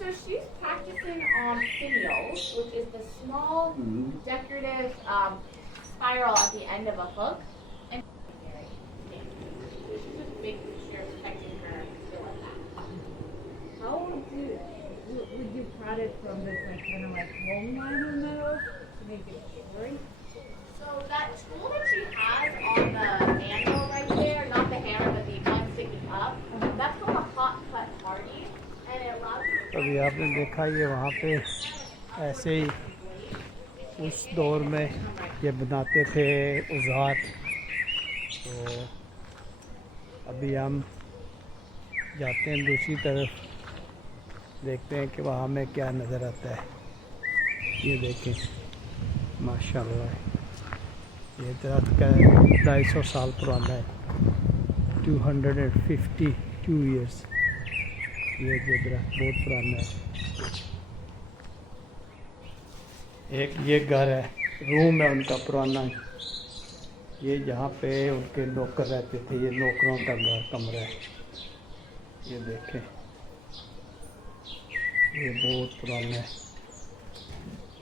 so she's practicing finials, which is the small decorative spiral at the end of a hook. And she's just big booster protecting her skill at that. How would you cut it from this like kind of like long line in the middle to make it straight? So that tool that she has on the anvil right there, not the hammer but the one sticking up, that's called a hot cut hardy, and it allows you to अभी आपने देखा ये वहाँ पे ऐसे ही उस दौर में ये बनाते थे औजार। तो अभी हम जाते हैं दूसरी तरफ, देखते हैं कि वहाँ में क्या नज़र आता है। ये देखें माशाल्लाह, ये दरख्त का 250 साल पुराना है, 252 ईयर्स। ये जो दरख्त बहुत पुराना है। एक ये घर है, रूम है उनका पुराना, ये जहाँ पे उनके नौकर रहते थे, ये नौकरों का घर कमरा है। ये देखें, ये बहुत पुराना है।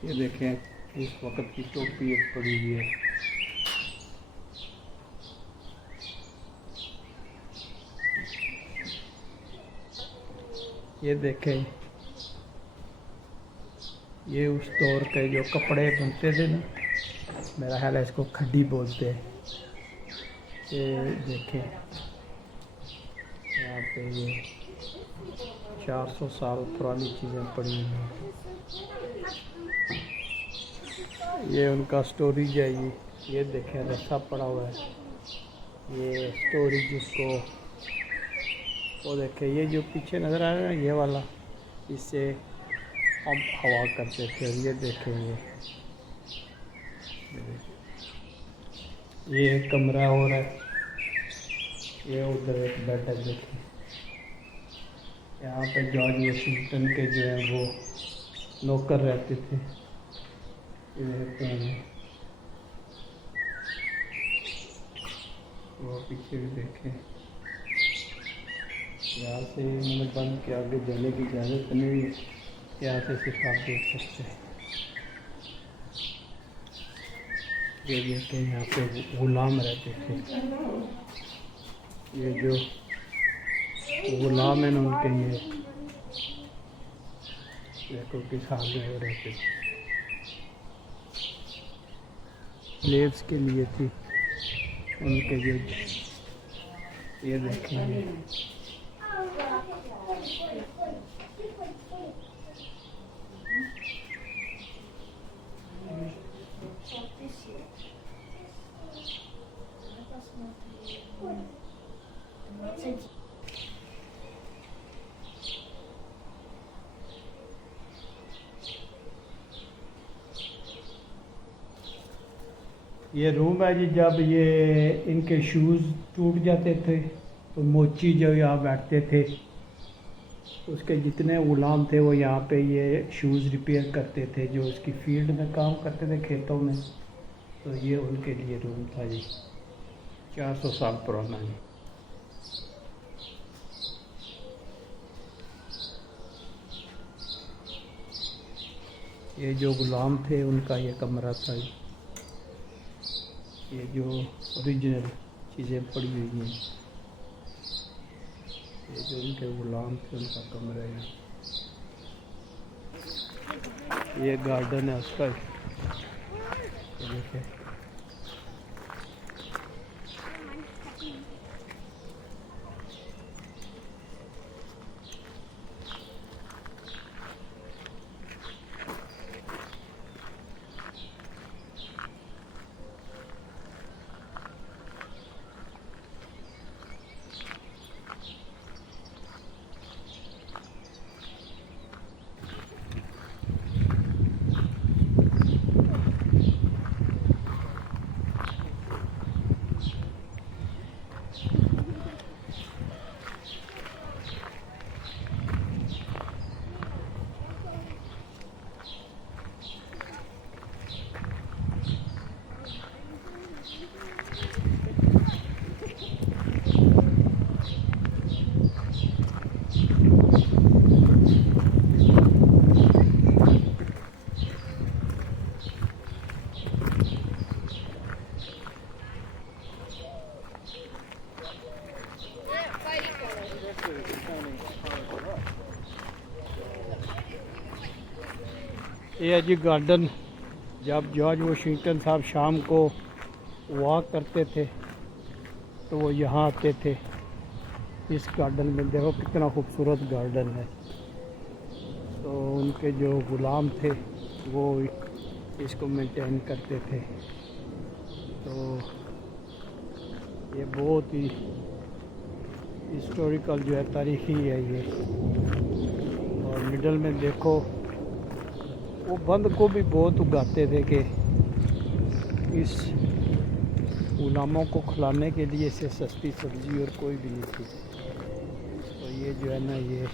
ये देखें इस वक्त की टोपी एक पड़ी हुई है। ये देखें, ये उस दौर के जो कपड़े बनते थे ना, मेरा ख्याल है इसको खड्डी बोलते हैं। ये देखें यहाँ पे ये 400 साल पुरानी चीज़ें पड़ी हुई हैं। ये उनका स्टोरेज है। ये देखें रस्सा पड़ा हुआ है, ये स्टोरेज जिसको वो देखें। ये जो पीछे नज़र आ रहा है ना, ये वाला, इससे हम हवा करते थे। और ये देखें ये एक कमरा और है, ये उधर एक बेड है। देखें यहाँ पे जॉर्ज वाशिंगटन के जो है वो नौकर रहते थे। ये पुराने, वो पीछे भी देखें। यहाँ से मैंने बंद के आगे जाने की इजाज़त नहीं है, यहाँ से सिर्फ आप देख सकते हैं। ये देखें यहाँ पे गुलाम रहते थे। ये जो गुलाम है ना उनके, ये देखो किस हाल में वो रहते थे। स्लेव्स के लिए थी उनके जो, ये देखेंगे ये रूम है जी। जब ये इनके शूज़ टूट जाते थे तो मोची जो यहाँ बैठते थे, उसके जितने गुलाम थे वो यहाँ पे ये शूज़ रिपेयर करते थे, जो उसकी फील्ड में काम करते थे खेतों में। तो ये उनके लिए रूम था जी, 400 साल पुराना है। ये जो गुलाम थे उनका ये कमरा था। ये जो ओरिजिनल चीज़ें पड़ी हुई हैं, ये जो उनके गुलाम थे उनका कमरा है। ये गार्डन है उसका, देखिए। ये है जी गार्डन। जब जॉर्ज वाशिंगटन साहब शाम को वॉक करते थे तो वो यहाँ आते थे। इस गार्डन में देखो कितना खूबसूरत गार्डन है। तो उनके जो गुलाम थे वो इसको मेंटेन करते थे। तो ये बहुत ही हिस्टोरिकल जो है, तारीखी है ये। और मिडल में देखो वो बंद को भी बहुत उगाते थे कि इस गुलामों को खिलाने के लिए से सस्ती सब्जी और कोई भी नहीं थी। तो ये जो है ना, ये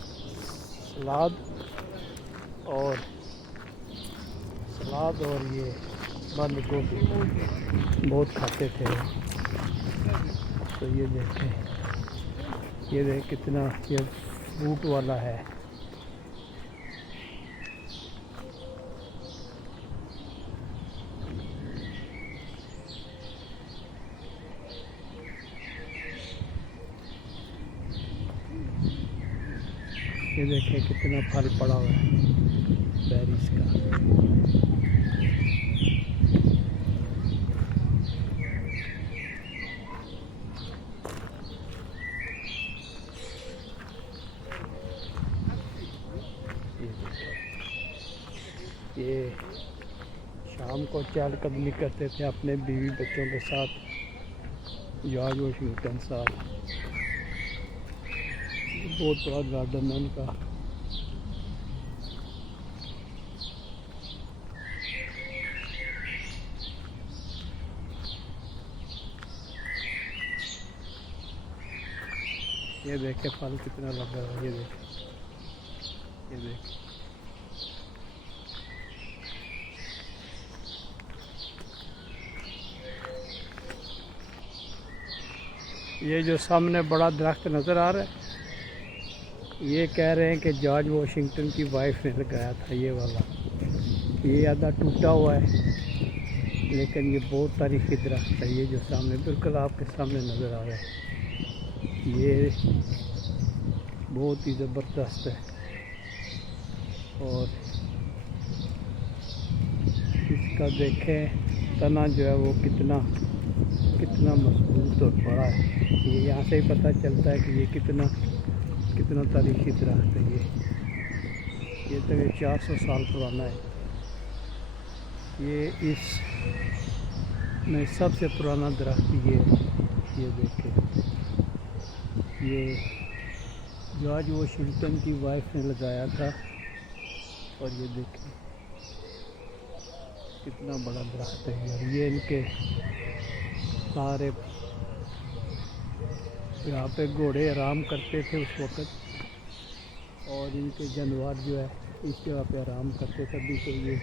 सलाद और ये बंद गोभी बहुत खाते थे। तो ये देखें, ये देख कितना ये फ्रूट वाला है। ये देखें कितना फल पड़ा हुआ है बेरीज का। ये शाम को चहलकदमी करते थे अपने बीवी बच्चों के साथ जॉर्ज वाशिंगटन साहब। बहुत बड़ा गार्डन है उनका। ये देखे फल कितना लगा हुआ है। ये देख ये जो सामने बड़ा दरख्त नज़र आ रहा है, ये कह रहे हैं कि जॉर्ज वाशिंगटन की वाइफ ने लगाया था ये वाला। ये आधा टूटा हुआ है लेकिन ये बहुत तारीखी दरख्त है। ये जो सामने बिल्कुल आपके सामने नज़र आ रहा है, ये बहुत ही ज़बरदस्त है। और इसका देखें तना जो है वो कितना मजबूत और बड़ा है। ये यहाँ से ही पता चलता है कि ये कितना तारीखी दरख्त है। ये तो 400 साल पुराना है। ये इस में सबसे पुराना दरख्त ये देखें, ये जॉर्ज वाशिंगटन की वाइफ ने लगाया था। और ये देखें कितना बड़ा दरख्त है। और ये इनके सारे यहाँ पे घोड़े आराम करते थे उस वक़्त। और इनके जानवर जो है इस जगह पे आराम करते थे। अभी तो ये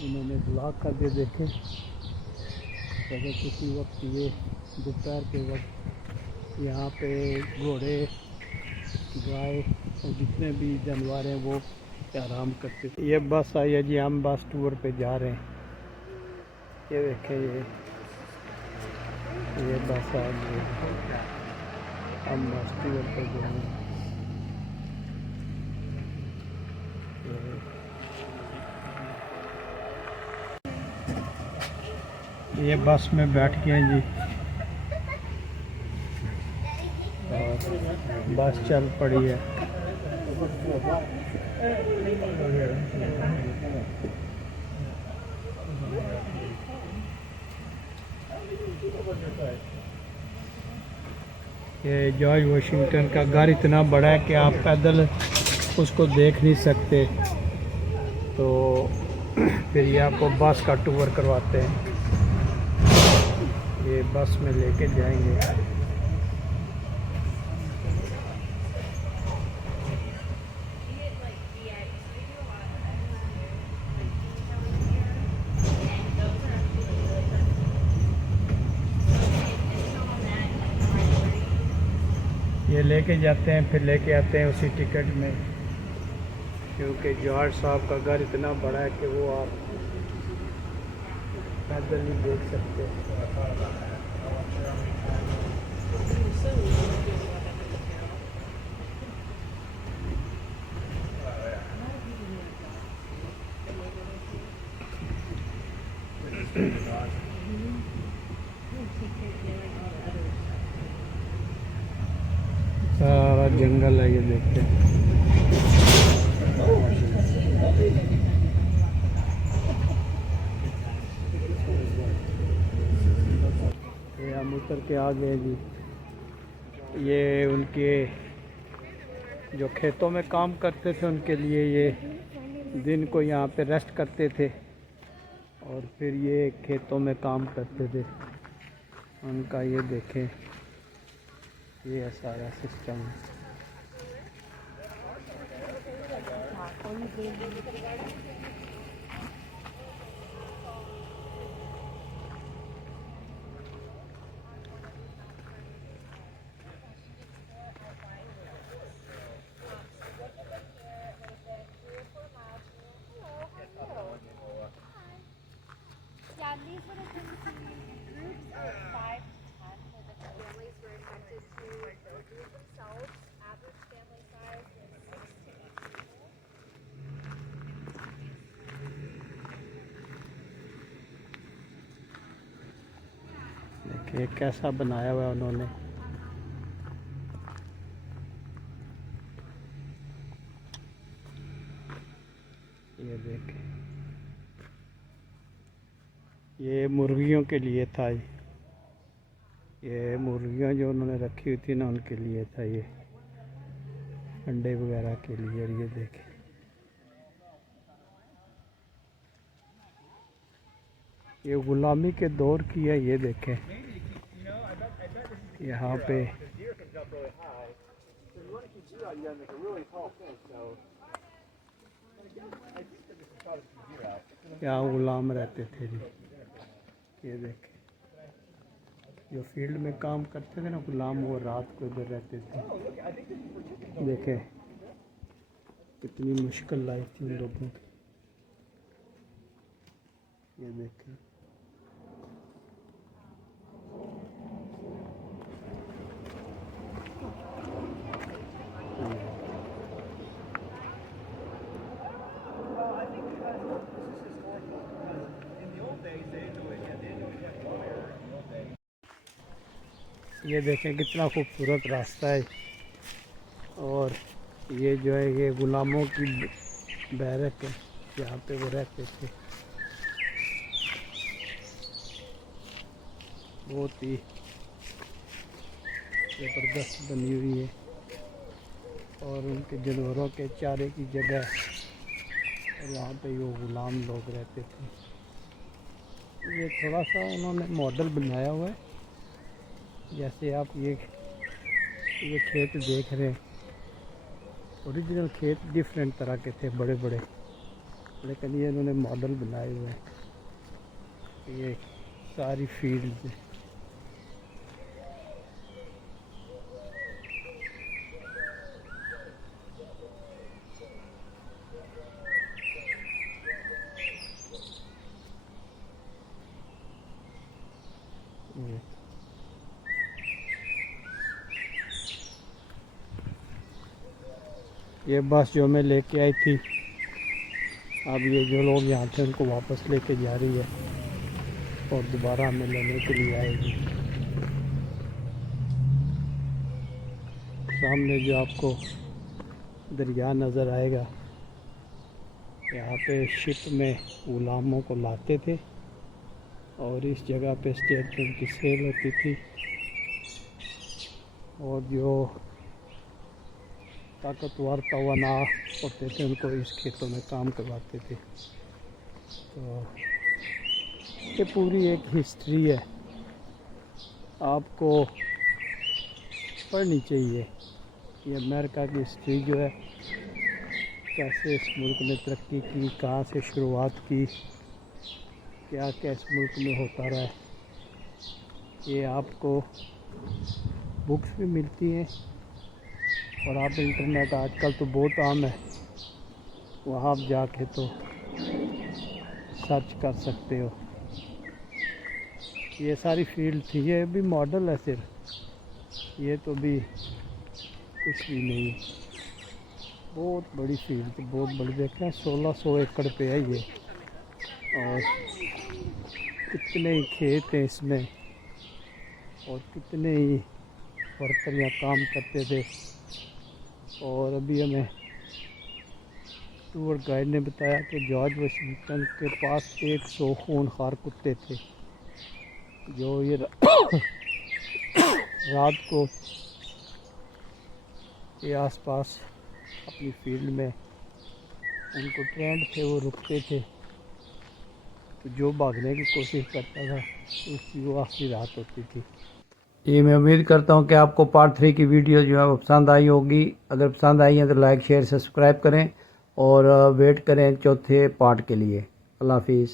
इन्होंने ब्लॉक कर दिए। देखें अगर किसी वक्त ये दोपहर के वक्त यहाँ पे घोड़े, गाय और जितने भी जानवर हैं वो आराम करते थे। ये बस आई है जी, हम बस टूर पे जा रहे हैं। ये देखें ये बस आ गई, हम बस टूर पे जाएंगे। ये बस में बैठ गए जी और बस चल पड़ी है। ये जॉर्ज वाशिंगटन का घर इतना बड़ा है कि आप पैदल उसको देख नहीं सकते। तो फिर ये आपको बस का टूर करवाते हैं। ये बस में लेके जाएंगे। ये लेके जाते हैं, फिर लेके आते हैं उसी टिकट में, क्योंकि जॉर्ज साहब का घर इतना बड़ा है कि वो आप पैदल नहीं देख सकते। सारा जंगल है ये देखते हैं। ये हम उतर के आ गए जी। ये उनके जो खेतों में काम करते थे उनके लिए ये दिन को यहाँ पे रेस्ट करते थे और फिर ये खेतों में काम करते थे। उनका ये देखें, ये सारा सिस्टम है। Yeah, these would have been groups of 5 to 10 where the families were expected to go do it themselves. Average family size is 6 to 8 people. देखिए कैसा बनाया हुआ है उन्होंने। ये देखें, ये मुर्गियों के लिए था। ये मुर्गियाँ जो उन्होंने रखी हुई थी ना उनके लिए था ये, अंडे वगैरह के लिए। और ये देखें, ये गुलामी के दौर की है। ये देखें यहाँ पे यहाँ गुलाम रहते थे जी। ये देखें, जो फील्ड में काम करते थे ना गुलाम, वो रात को इधर रहते थे। देखें कितनी मुश्किल लाइफ थी उन लोगों की। ये देखें, ये देखें कितना खूबसूरत रास्ता है। और ये जो है ये गुलामों की बैरक है, यहाँ पे वो रहते थे। बहुत ही ज़बरदस्त बनी हुई है और उनके जानवरों के चारे की जगह, और वहाँ पे वो गुलाम लोग रहते थे। ये थोड़ा सा उन्होंने मॉडल बनाया हुआ है। जैसे आप ये खेत देख रहे हैं, ओरिजिनल खेत डिफरेंट तरह के थे, बड़े बड़े, लेकिन ये इन्होंने मॉडल बनाए हुए हैं। ये सारी फील्ड है। ये बस जो मैं लेके आई थी, अब ये जो लोग यहाँ थे उनको वापस लेके जा रही है और दोबारा हमें लेने के लिए आएगी। सामने जो आपको दरिया नज़र आएगा, यहाँ पे शिप में गुलामों को लाते थे और इस जगह पे स्टेट बैंक की सेल होती थी और जो ताकतवर तवाना होते थे उनको इस खेतों में काम करवाते थे। तो ये पूरी एक हिस्ट्री है, आपको पढ़नी चाहिए। ये अमेरिका की हिस्ट्री जो है, कैसे इस मुल्क ने तरक्की की, कहाँ से शुरुआत की, क्या क्या इस मुल्क में होता रहा है। ये आपको बुक्स भी मिलती हैं और आप इंटरनेट आजकल तो बहुत आम है, वहाँ आप जाके तो सर्च कर सकते हो। ये सारी फील्ड थी, ये भी मॉडल है सिर्फ, ये तो भी कुछ भी नहीं। बहुत बड़ी फील्ड थी, बहुत बड़ी। देखें 1600 एकड़ पे है ये और कितने ही खेत हैं इसमें और कितने ही वर्कर यहाँ काम करते थे। और अभी हमें टूर गाइड ने बताया कि जॉर्ज वाशिंगटन के पास 100 खूंखार कुत्ते थे जो ये रात को के आसपास अपनी फील्ड में उनको ट्रेंड थे, वो रुकते थे, तो जो भागने की कोशिश करता था उसकी वो आखिरी रात होती थी। ये मैं उम्मीद करता हूँ कि आपको पार्ट 3 की वीडियो जो है वो पसंद आई होगी। अगर पसंद आई है तो लाइक शेयर सब्सक्राइब करें और वेट करें चौथे पार्ट के लिए। अल्लाह हाफिज़।